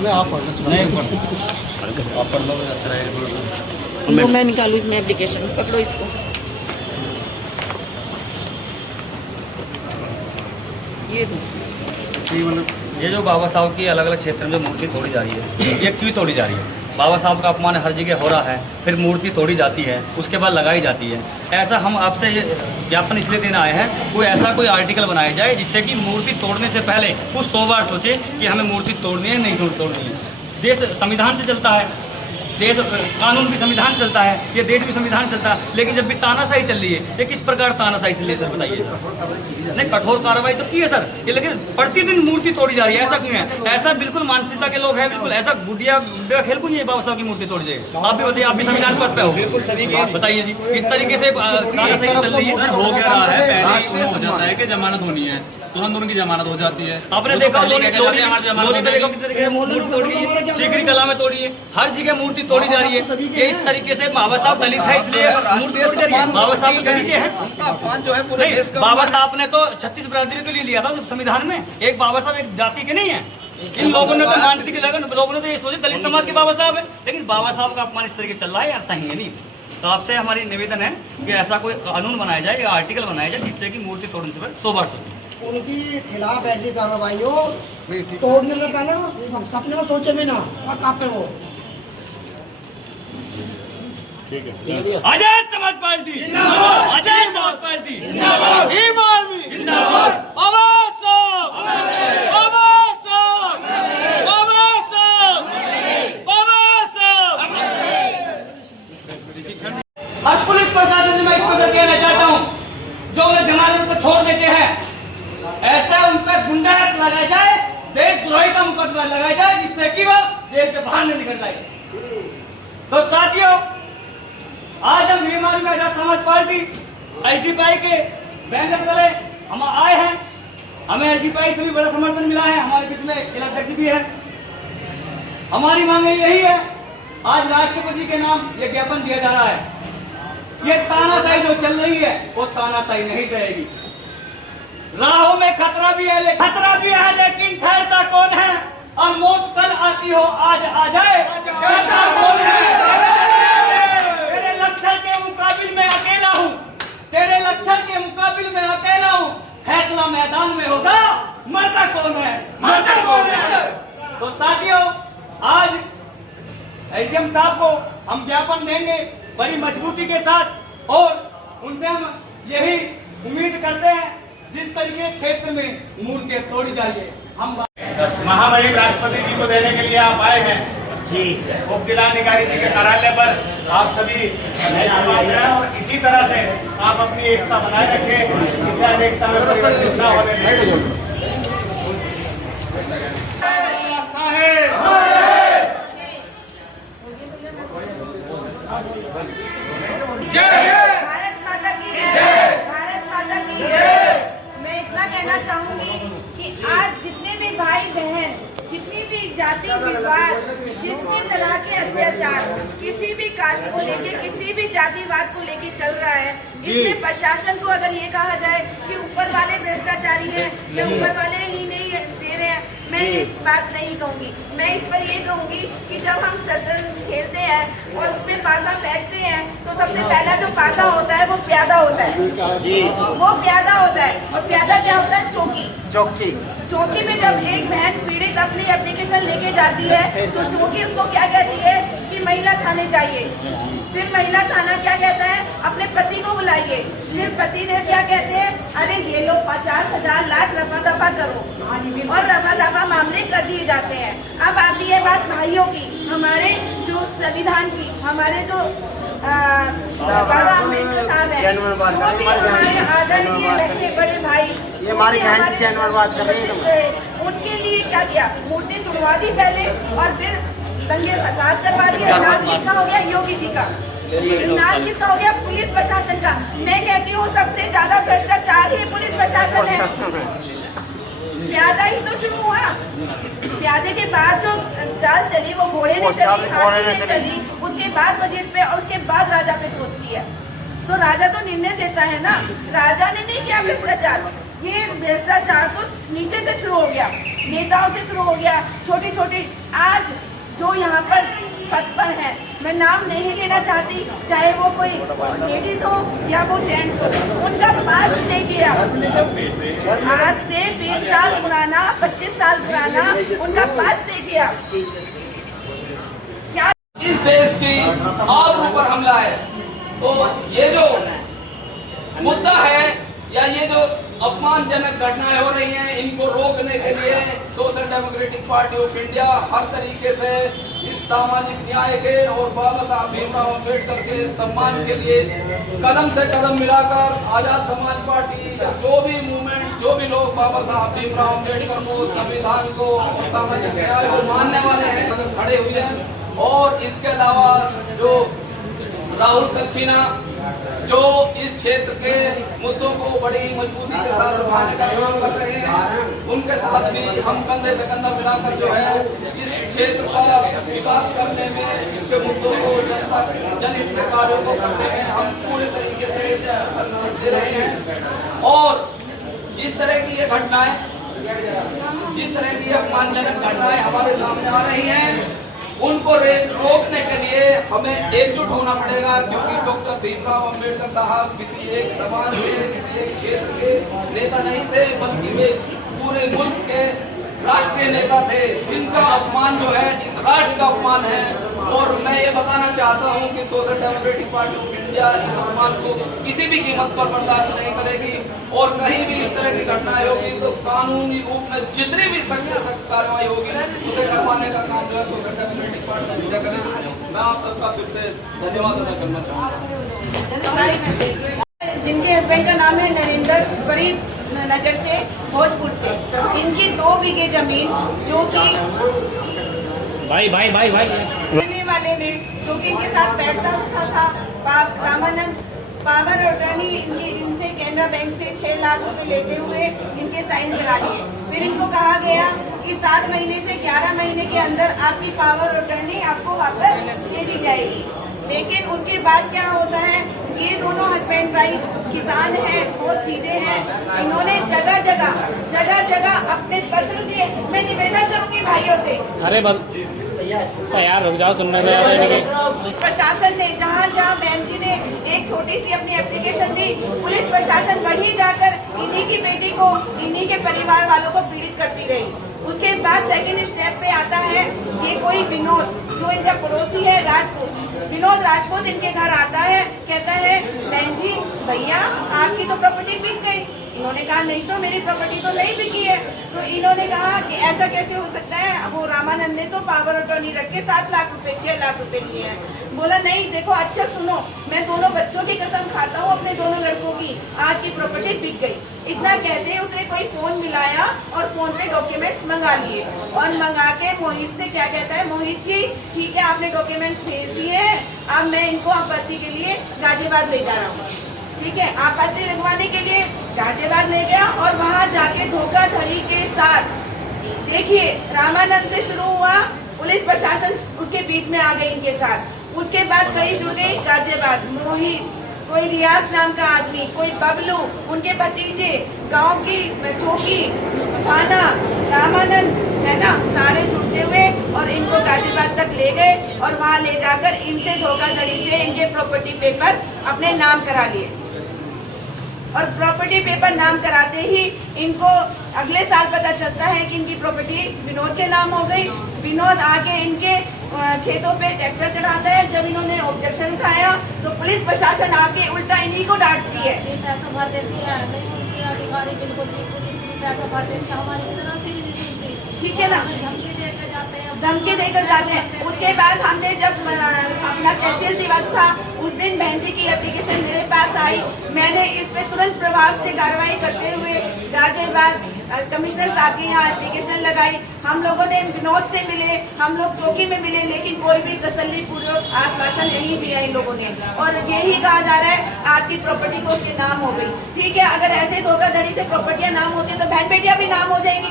हमें आप पढ़ना नहीं आप पढ़ लो अच्छा रहेगा। मैं निकालूँ इसमें एप्लीकेशन, पकड़ो इसको। ये दो। मतलब ये जो बाबा साहब की अलग अलग क्षेत्र में जो मूर्ति तोड़ी जा रही है, ये क्यों तोड़ी जा रही है? बाबा साहब का अपमान हर जगह हो रहा है, फिर मूर्ति तोड़ी जाती है, उसके बाद लगाई जाती है। ऐसा हम आपसे ये ज्ञापन इसलिए देना आए हैं, कोई आर्टिकल बनाया जाए जिससे कि मूर्ति तोड़ने से पहले कुछ 100 बार सोचे कि हमें मूर्ति तोड़नी है नहीं तोड़नी है। देश संविधान से चलता है, देश कानून भी संविधान से चलता है, ये देश भी संविधान से चलता है, लेकिन जब भी तानाशाही चल रही है, ये किस प्रकार तानाशाही चल रही है सर बताइए? नहीं कठोर कार्रवाई तो की है सर, ये लेकिन प्रतिदिन मूर्ति तोड़ी जा रही है, ऐसा क्यों है? ऐसा बिल्कुल मानसिकता के लोग हैं, बिल्कुल ऐसा गुडिया खेल को नहीं बाबा साहब की मूर्ति तोड़ जाएगी। आप भी बताइए, आप भी संविधान पद पे हो, बिल्कुल सभी के बताइए जी, इस तरीके से तानाशाही चल रही है। हो क्या रहा है, पहले हो जाता है कि जमानत होनी है, तुरंत उनकी जमानत हो जाती है। आपने देखा मूर्ति तोड़ी है, सीकरी कला में तोड़ी है, हर जगह मूर्ति तोड़ी जा रही है। ये इस तरीके से बाबा साहब दलित है इसलिए मूर्ति तोड़ी जा रही है। बाबा साहब सभी के हैं, बाबा साहब ने तो 36 बिरादरी के लिए लिया था संविधान में, एक बाबा साहब एक जाति के नहीं है। इन लोगों ने तो मानसिक लोगों ने तो ये सोचे दलित समाज के बाबा साहब है, लेकिन बाबा साहब का अपमान इस तरीके चल रहा है यार, सही है नहीं। तो आपसे हमारी निवेदन है कि ऐसा कोई कानून बनाया जाए या आर्टिकल बनाया जाए जिससे कि मूर्ति तोड़ने से पहले 100 बार सोचे। उनकी खिलाफ ऐसी कार्रवाई हो, तोड़ने से पहले सपने में सोचे भी ना और कापे हो। अजय समाज पार्टी जिंदाबाद, अजय समाज पार्टी जिंदाबाद, भीम आर्मी जिंदाबाद, बाबा साहब बाबा साहब बाबा साहब बाबा साहब। और पुलिस प्रशासन से मैं इस पर कहना चाहता हूँ, जो उन्हें जमानत पर छोड़ देते हैं, ऐसा उन पर गुंडा एक्ट लगाया जाए, देशद्रोही का मुकदमा लगाया जाए, जिससे कि वो जेल से बाहर नहीं निकल जाए। तो साथियों, आज हम भीम आर्मी आजाद समाज पार्टी एलजीपीआई के बैनर तले हम आए हैं। हमें एलजीपीआई से भी बड़ा समर्थन मिला है, हमारे बीच में जिलाध्यक्ष भी है। हमारी मांगे यही है, आज राष्ट्रपति के नाम ये ज्ञापन दिया जा रहा है। ये तानाशाही जो चल रही है वो तानाशाही नहीं रहेगी। राहों में खतरा भी है लेकिन ठहरता कौन है? और मौत कल आती हो आज आ जाए, डरता कौन है? तेरे लक्षण के मुकाबिल में अकेला हूँ, तेरे लक्षण के मुकाबिल में अकेला हूँ, फैसला मैदान में होगा, मरता कौन है? मरता कौन है? तो साथियों, आज एसडीएम साहब को हम ज्ञापन देंगे बड़ी मजबूती के साथ, और उनसे हम यही उम्मीद करते हैं जिस तरीके क्षेत्र में मूर्तियां तोड़ी जाइए। हम महामहिम राष्ट्रपति जी को देने के लिए आप आए हैं जी, उप जिलाधिकारी जी के कार्यालय पर आप सभी और इसी तरह से आप अपनी एकता बनाए रखें, इसे अनेकता में परिवर्तित न होने दें। भारत माता की जय, भारत माता की जय। मैं इतना कहना चाहूंगी कि आज जितने भी भाई बहन, जितनी भी जाति विवाद, जिसकी तरह के अत्याचार किसी भी कास्ट को लेके, किसी भी जातिवाद को लेके चल रहा है, इसमें प्रशासन को अगर ये कहा जाए कि ऊपर वाले भ्रष्टाचारी हैं या ऊपर वाले ही नहीं दे रहे हैं, मैं ये बात नहीं कहूँगी। मैं इस पर ये कहूँगी कि जब हम शतरंज खेलते हैं और उसमें पासा फेंकते हैं, तो सबसे पहला जो पासा होता है वो प्यादा होता है, वो प्यादा होता है। और प्यादा क्या होता है? चौकी में जब एक बहन पीड़ित अपनी एप्लीकेशन लेके जाती है तो चौकी उसको क्या कहती है कि महिला थाने चाहिए। फिर महिला थाना क्या कहता है? अपने पति को बुलाइए। फिर पति देव क्या कहते हैं? अरे ये लो 50,000 लाख रफा दफा करो, और रफा दफा मामले कर दिए जाते हैं। अब आती है बात भाइयों की, हमारे जो संविधान की, हमारे जो बाबा अम्बेडकर साहब है, वो भी हमारे आदरणीय रखे बड़े भाई, उनके लिए क्या किया? मूर्ति तुड़वा दी पहले और फिर दंगे फसाद करवा दिया। नाम किसका हो गया? योगी जी का। नाम किसका हो गया? पुलिस प्रशासन का। मैं कहती हूँ सबसे ज्यादा भ्रष्टाचार ही पुलिस प्रशासन है। प्यादा ही तो शुरू हुआ, प्यादे के बाद जो चाल चली वो घोड़े ने चली, हाथी ने चली, उसके बाद वजीर पे और उसके बाद राजा पे पहुंचती है। तो राजा तो निर्णय देता है ना, राजा ने नहीं किया भ्रष्टाचार। ये भ्रष्टाचार तो नीचे से शुरू हो गया, नेताओं से शुरू हो गया, छोटी छोटी। आज जो यहाँ पर पद पर है, मैं नाम नहीं लेना चाहती, चाहे वो कोई लेडीज हो या वो जेंट्स हो, उनका पास्ट देखिए आप। आज से 20 साल पुराना, 25 साल पुराना उनका पास्ट देखिए आप। क्या इस देश की आबरू पर हमला है। तो ये जो मुद्दा है या ये जो अपमानजनक घटनाएं हो रही हैं, इनको रोकने के लिए social democratic party of India हर तरीके से इस सामाजिक न्याय के और बाबा साहब भीमराव अम्बेडकर के सम्मान के लिए कदम से कदम मिलाकर आजाद समाज पार्टी या जो भी मूवमेंट, जो भी लोग बाबा साहब भीमराव अम्बेडकर को, संविधान को, सामाजिक न्याय को मानने वाले हैं, खड़े हुए हैं। और इसके अलावा जो राहुल कच्छीना जो इस क्षेत्र के मुद्दों को बड़ी मजबूती के साथ उठाने का काम कर रहे हैं, उनके साथ भी हम कंधे से कंधा मिलाकर जो है इस क्षेत्र का विकास करने में, इसके मुद्दों को जनहित के कार्यों को करने में हम पूरे तरीके से दे रहे हैं। और जिस तरह की ये घटनाएं, जिस तरह की अपमानजनक घटनाएं हमारे सामने आ रही हैं, उनको रोकने के लिए हमें एकजुट होना पड़ेगा, क्योंकि डॉक्टर भीमराव अम्बेडकर साहब किसी एक समाज के, किसी एक क्षेत्र के नेता नहीं थे, बल्कि वे पूरे मुल्क के राष्ट्रीय नेता थे, जिनका अपमान जो है इस राष्ट्र का अपमान है। और मैं ये बताना चाहता हूँ कि social democratic party of India इस अपमान को किसी भी कीमत पर बर्दाश्त नहीं करेगी। और कहीं भी इस तरह की घटनाएं होगी तो कानूनी रूप में जितनी भी सख्त से सख्त कार्रवाई होगी उसे करवाने का काम जो है social democratic party of India करेगी। मैं आप सबका फिर से धन्यवाद अदा करना चाहूँगा। जिनके हस्बैंड का नाम है नरेंद्र, फरीद नगर से, भोजपुर से, इनकी 2 बीघे जमीन जो कि रहने वाले में, जो कि इनके साथ बैठता उठा था, रामानंद पावर अटर्नी इनसे केनरा बैंक से 6 लाख रुपए लेते हुए इनके साइन करा लिए। फिर इनको कहा गया कि 7 महीने से 11 महीने के अंदर आपकी पावर अटर्नी आपको वापस दे दी जाएगी। लेकिन उसके बाद क्या होता है, ये दोनों हस्बैंड वाइफ किसान हैं, बहुत सीधे हैं, इन्होंने जगह जगह अपने पत्र दिए। मैं निवेदन करूंगी भाइयों से, यार रुक जाओ, सुनने में प्रशासन ने जहाँ बहन जी ने एक छोटी सी अपनी एप्लीकेशन दी, पुलिस प्रशासन वहीं जाकर इन्हीं की बेटी को, इन्हीं के परिवार वालों को पीड़ित करती रही। उसके बाद सेकंड स्टेप पे आता है ये कोई विनोद, जो इनका पड़ोसी है राजपूत, विनोद राजपूत इनके घर आता है, कहता है बहन जी भैया आपकी तो प्रॉपर्टी बिक गई। इन्होंने कहा नहीं तो मेरी प्रॉपर्टी तो नहीं बिकी है। तो इन्होंने कहा कि ऐसा कैसे हो सकता है, वो रामानंद ने तो पावर अटॉर्नी रख के 7 लाख रुपए 6 लाख रुपए लिए हैं। बोला नहीं देखो अच्छा सुनो, मैं दोनों बच्चों की कसम खाता हूँ, अपने दोनों लड़कों की, आज की प्रॉपर्टी बिक गई। इतना कहते उसने कोई फोन मिलाया और फोन पे डॉक्यूमेंट्स मंगा लिए, और मंगा के मोहित से क्या कहता है, मोहित जी ठीक है आपने डॉक्यूमेंट्स भेज दिए हैं, अब मैं इनको आपत्ति के लिए गाजियाबाद ले जा रहा हूँ। ठीक है, आपत्ति लगवाने के लिए गाजियाबाद ले गया और वहाँ जाके धोखाधड़ी के साथ देखिए रामानंद से शुरू हुआ, पुलिस प्रशासन उसके बीच में आ गई इनके साथ। उसके बाद कई जुड़ गई गाजियाबाद, मोहित, कोई रियाज नाम का आदमी, कोई बबलू, उनके भतीजे, गांव की चौकी, थाना, रामानंद है ना, सारे जुड़ते हुए और इनको गाजियाबाद तक ले गए और वहाँ ले जाकर इनसे धोखाधड़ी से इनके प्रॉपर्टी पेपर अपने नाम करा लिए। और प्रॉपर्टी पेपर नाम कराते ही इनको अगले साल पता चलता है कि इनकी प्रॉपर्टी विनोद के नाम हो गई। विनोद आके इनके खेतों पे ट्रैक्टर चढ़ाता है। जब इन्होंने ऑब्जेक्शन उठाया तो पुलिस प्रशासन आके उल्टा इन्हीं को डांटती है। पैसा भर देती है, नहीं उनकी अधिकारी बिल्कुल पैसा भर देती है, हमारी तरफ से भी नहीं सुनती। ठीक है ना, धमकी देकर जाते हैं, धमकी देकर जाते हैं। उसके बाद हमने जब अपना तहसील दिवस था उस दिन बहन जी की एप्लीकेशन मेरे पास आई, मैंने इस पे तुरंत प्रभाव से कार्रवाई करते हुए गाजियाबाद कमिश्नर साहब की यहाँ एप्लीकेशन लगाई। हम लोगों ने विनोद से मिले, हम लोग चौकी में मिले, लेकिन कोई भी तसल्ली पूर्वक आश्वासन नहीं दिया इन लोगों ने, और यही कहा जा रहा है आपकी प्रॉपर्टी को उसके नाम हो गई। ठीक है, अगर ऐसे धोखाधड़ी से प्रॉपर्टियां नाम होती तो बहन बेटियां भी नाम हो जाएंगी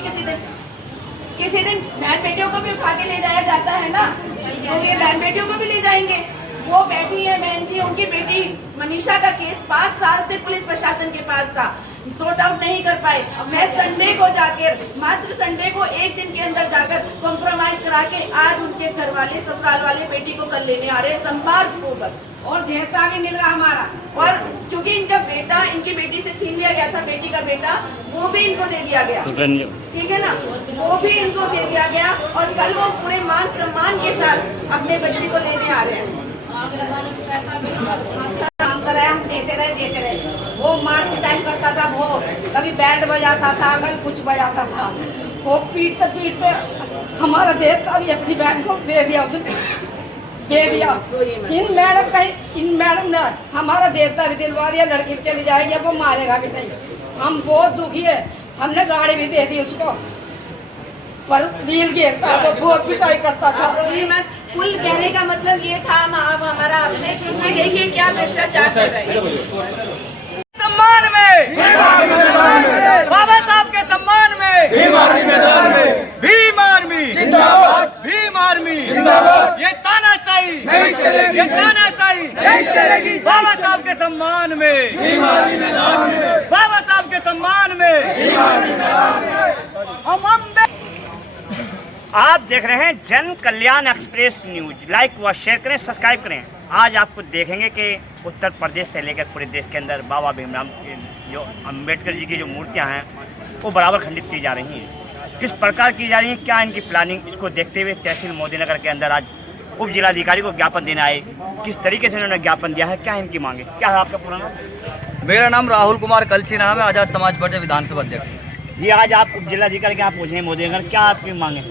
किसी दिन बहन बेटियों को भी उठा के ले जाया जाता है ना, तो ये बहन बेटियों को भी ले जाएंगे। वो बैठी है बहन जी, उनकी बेटी मनीषा का केस 5 साल से पुलिस प्रशासन के पास था। सॉर्ट आउट नहीं कर पाए। मैं संडे को जाकर, मात्र संडे को एक दिन के अंदर जाकर कॉम्प्रोमाइज करा के आज उनके घर वाले, ससुराल वाले बेटी को कल लेने आ रहे हैं सम्मानपूर्वक। और जेता भी मिला हमारा, और क्योंकि इनका बेटा इनकी बेटी से छीन लिया गया था, बेटी का बेटा, वो भी इनको दे दिया गया, ठीक है ना, वो भी इनको दे दिया गया। और कल वो पूरे मान सम्मान के साथ अपने बच्चे को लेने आ रहे हैं। काम कर रहे हैं, हम देते रहे। वो मार पिटाई करता था, वो कभी बैंड बजाता था, कभी कुछ बजाता था। वो पीटते हमारा देख का भी अपनी बहन को दे दिया, उसने दे दिया। इन मैडम ने हमारा देवता भी दिलवा दिया, लड़की चली जाएगी, अब वो मारेगा भी नहीं। हम बहुत दुखी है, हमने गाड़ी भी दे दी उसको, पर नील गिरता, वो बहुत पिटाई करता था। कुल कहने का मतलब ये था अब हमारा आपने कि देखिए क्या भ्रष्टाचार कर रहे हैं। सम्मान में बाबा साहब के सम्मान में भीम आर्मी जिंदाबाद। ये तानाशाही नहीं चलेगी, ये तानाशाही नहीं चलेगी। बाबा साहब के सम्मान में बाबा साहब के सम्मान में हम आप देख रहे हैं जन कल्याण एक्सप्रेस न्यूज। लाइक व शेयर करें, सब्सक्राइब करें। आज आपको देखेंगे कि उत्तर प्रदेश से लेकर पूरे देश के अंदर बाबा भीमराव की जो अम्बेडकर जी की जो मूर्तियां हैं वो बराबर खंडित की जा रही हैं। किस प्रकार की जा रही हैं, क्या इनकी प्लानिंग, इसको देखते हुए तहसील मोदीनगर के अंदर आज उप जिलाधिकारी को ज्ञापन देने आए। किस तरीके से इन्होंने ज्ञापन दिया है, क्या इनकी मांगे, क्या है आपका पूरा नाम? मेरा नाम राहुल कुमार कलची नाम है, आज़ाद समाज पार्टी विधानसभा अध्यक्ष। जी, आज आप उप जिलाधिकारी के यहाँ पहुँचे मोदीनगर, क्या आपकी मांगे?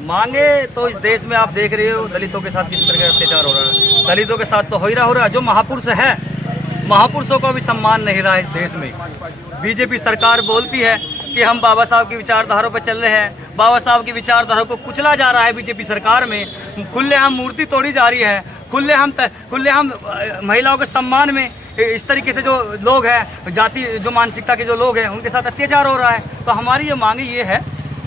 मांगे तो इस देश में आप देख रहे हो दलितों के साथ किस तरह का अत्याचार हो रहा है। दलितों के साथ तो हो ही रहा है। जो महापुरुष है, महापुरुषों को भी सम्मान नहीं रहा है इस देश में। बीजेपी सरकार बोलती है कि हम बाबा साहब की विचारधारा पर चल रहे हैं, बाबा साहब की विचारधारा को कुचला जा रहा है बीजेपी सरकार में। खुलेआम मूर्ति तोड़ी जा रही है, खुलेआम महिलाओं के सम्मान में इस तरीके से जो लोग हैं, जाति जो मानसिकता के जो लोग हैं, उनके साथ अत्याचार हो रहा है। तो हमारी ये मांग ये है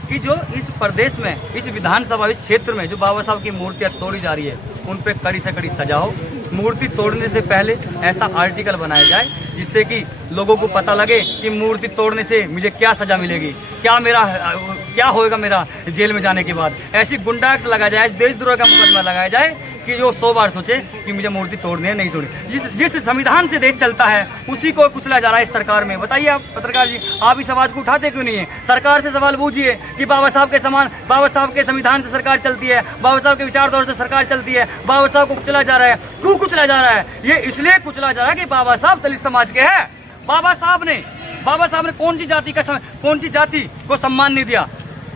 कि जो इस प्रदेश में, इस विधानसभा, इस क्षेत्र में जो बाबा साहब की मूर्तियाँ तोड़ी जा रही है, उन पे कड़ी से कड़ी सजा हो। मूर्ति तोड़ने से पहले ऐसा आर्टिकल बनाया जाए जिससे कि लोगों को पता लगे कि मूर्ति तोड़ने से मुझे क्या सजा मिलेगी, क्या होएगा मेरा जेल में जाने के बाद। ऐसी गुंडा एक्ट लगाया जाए, देशद्रोह का मुकदमा लगाया जाए कि जो 100 बार सोचे कि मुझे मूर्ति तोड़नी है, नहीं तोड़नी। जिस संविधान से देश चलता है उसी को कुचला जा रहा है इस सरकार में। बताइए आप पत्रकार जी, आप इस आवाज़ को उठाते क्यों नहीं है? सरकार से सवाल पूछिए कि बाबा साहब के संविधान से सरकार चलती है, बाबा साहब के विचारधारा से सरकार चलती है, बाबा साहब को कुचला जा रहा है। क्यों कुचला जा रहा है? ये इसलिए कुचला जा रहा है कि बाबा साहब दलित समाज के हैं। बाबा साहब ने कौन सी जाति को सम्मान नहीं दिया?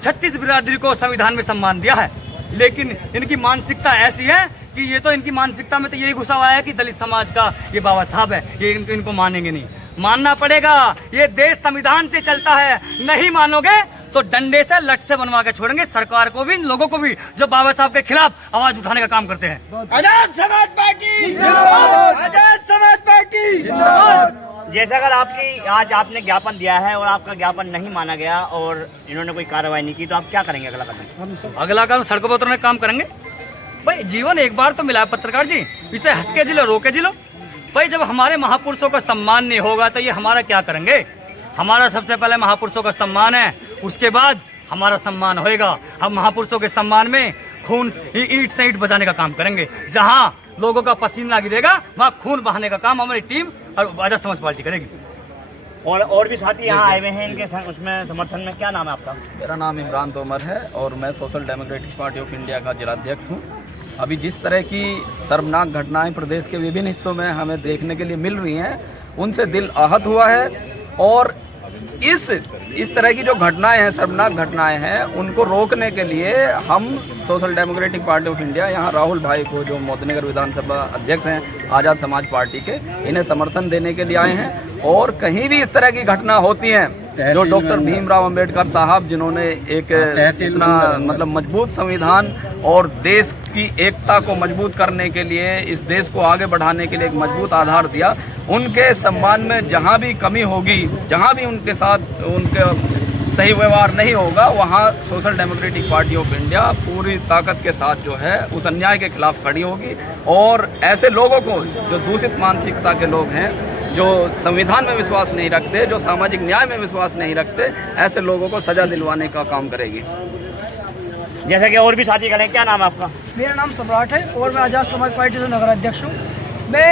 36 बिरादरी को संविधान में सम्मान दिया है। लेकिन इनकी मानसिकता ऐसी है कि ये तो इनकी मानसिकता में तो यही घुसा हुआ है कि दलित समाज का ये बाबा साहब है, ये इनको मानेंगे नहीं। मानना पड़ेगा, ये देश संविधान से चलता है। नहीं मानोगे तो डंडे से, लठ से बनवा के छोड़ेंगे सरकार को भी, इन लोगों को भी जो बाबा साहब के खिलाफ आवाज उठाने का काम करते हैं। आजाद समाज पार्टी जिंदाबाद, आजाद समाज पार्टी जिंदाबाद। जैसे अगर आज आपने ज्ञापन दिया है और आपका ज्ञापन नहीं माना गया और इन्होंने कोई कार्रवाई नहीं की, तो आप क्या करेंगे अगला कदम? अगला कदम सड़कों पर उतरने का काम करेंगे। भाई जीवन एक बार तो मिला है पत्रकार जी, इसे हंस के जिलो, रो के जिलो। भाई जब हमारे महापुरुषों का सम्मान नहीं होगा तो ये हमारा क्या करेंगे? हमारा सबसे पहले महापुरुषों का सम्मान है, उसके बाद हमारा सम्मान होएगा। हम महापुरुषों के सम्मान में खून, ईंट से ईंट बजाने का काम करेंगे। जहाँ लोगों का पसीना गिरेगा वहाँ खून बहाने का काम हमारी टीम और आजाद समाज पार्टी करेगी। और भी साथी यहाँ आए हुए हैं इनके उसमें समर्थन में। क्या नाम है आपका? मेरा नाम इमरान तोमर है और मैं social democratic party of India का जिलाध्यक्ष हूँ। अभी जिस तरह की शर्मनाक घटनाएं प्रदेश के विभिन्न हिस्सों में हमें देखने के लिए मिल रही हैं, उनसे दिल आहत हुआ है। और इस तरह की जो घटनाएं हैं, शर्मनाक घटनाएं हैं, उनको रोकने के लिए हम social democratic party of India, यहाँ राहुल भाई को जो मोदीनगर विधानसभा अध्यक्ष हैं आज़ाद समाज पार्टी के, इन्हें समर्थन देने के लिए आए हैं। और कहीं भी इस तरह की घटना होती हैं, जो डॉक्टर भीमराव अंबेडकर साहब जिन्होंने एक इतना मतलब मजबूत संविधान और देश की एकता को मजबूत करने के लिए, इस देश को आगे बढ़ाने के लिए एक मजबूत आधार दिया, उनके सम्मान में जहाँ भी कमी होगी, जहाँ भी उनके साथ उनके सही व्यवहार नहीं होगा, वहाँ social democratic party of India पूरी ताकत के साथ जो है उस अन्याय के खिलाफ खड़ी होगी। और ऐसे लोगों को, जो दूषित मानसिकता के लोग हैं, जो संविधान में विश्वास नहीं रखते, जो सामाजिक न्याय में विश्वास नहीं रखते, ऐसे लोगों को सजा दिलवाने का काम करेगी। जैसे कि और भी साथी करें, क्या नाम है आपका? मेरा नाम सम्राट है और मैं आज़ाद समाज पार्टी से नगर अध्यक्ष हूँ। मैं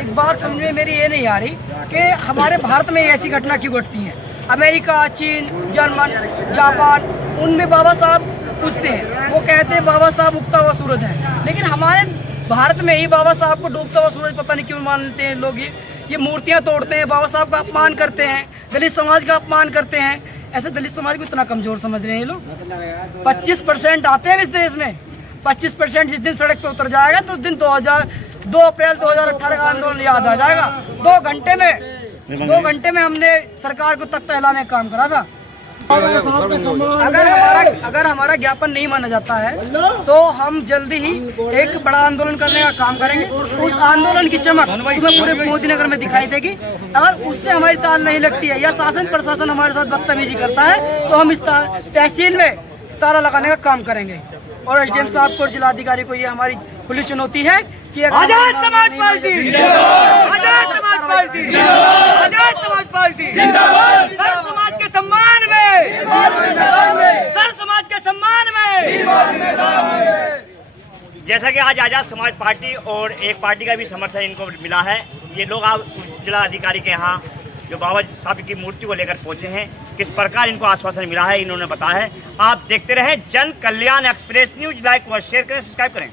एक बात समझ में मेरी ये नहीं आ रही कि हमारे भारत में ऐसी घटना क्यों घटती है। अमेरिका, चीन, जर्मन, जापान, उनमें बाबा साहब पूछते हैं, वो कहते हैं बाबा साहब उगता हुआ सूरज है, लेकिन हमारे भारत में ही बाबा साहब को डूबता हुआ सूरज पता नहीं क्यों मानते हैं लोग। ये मूर्तियाँ तोड़ते हैं, बाबा साहब का अपमान करते हैं, दलित समाज का अपमान करते हैं। ऐसे दलित समाज को इतना कमजोर समझ रहे हैं ये लोग। 25% आते हैं इस देश में, 25% जिस दिन सड़क पे उतर जाएगा तो उस दिन 2 अप्रैल 2018 का आंदोलन याद आ जाएगा। 2 घंटे में हमने सरकार को तख्त हिलाने का काम करा था। अगर हमारा ज्ञापन नहीं माना जाता है तो हम जल्दी ही एक बड़ा आंदोलन करने का काम करेंगे। उस आंदोलन की चमक तुम्हें पूरे मोदी नगर में दिखाई देगी। अगर उससे हमारी ताल नहीं लगती है या शासन प्रशासन हमारे साथ बदतमीजी करता है तो हम इस तहसील में ताला लगाने का काम करेंगे। और एसडीएम साहब को, जिलाधिकारी को ये हमारी खुली चुनौती है कि Azad Samaj party, Azad Samaj party, Azad Samaj party जिंदाबाद। सर समाज के सम्मान में, सर समाज के सम्मान में। जैसा कि आज आजाद समाज पार्टी और एक पार्टी का भी समर्थन इनको मिला है। ये लोग आज जिला अधिकारी के यहाँ जो बाबा साहब की मूर्ति को लेकर पहुंचे हैं, किस प्रकार इनको आश्वासन मिला है इन्होंने बताया है। आप देखते रहें जन कल्याण एक्सप्रेस न्यूज। लाइक व शेयर करें, सब्सक्राइब करें।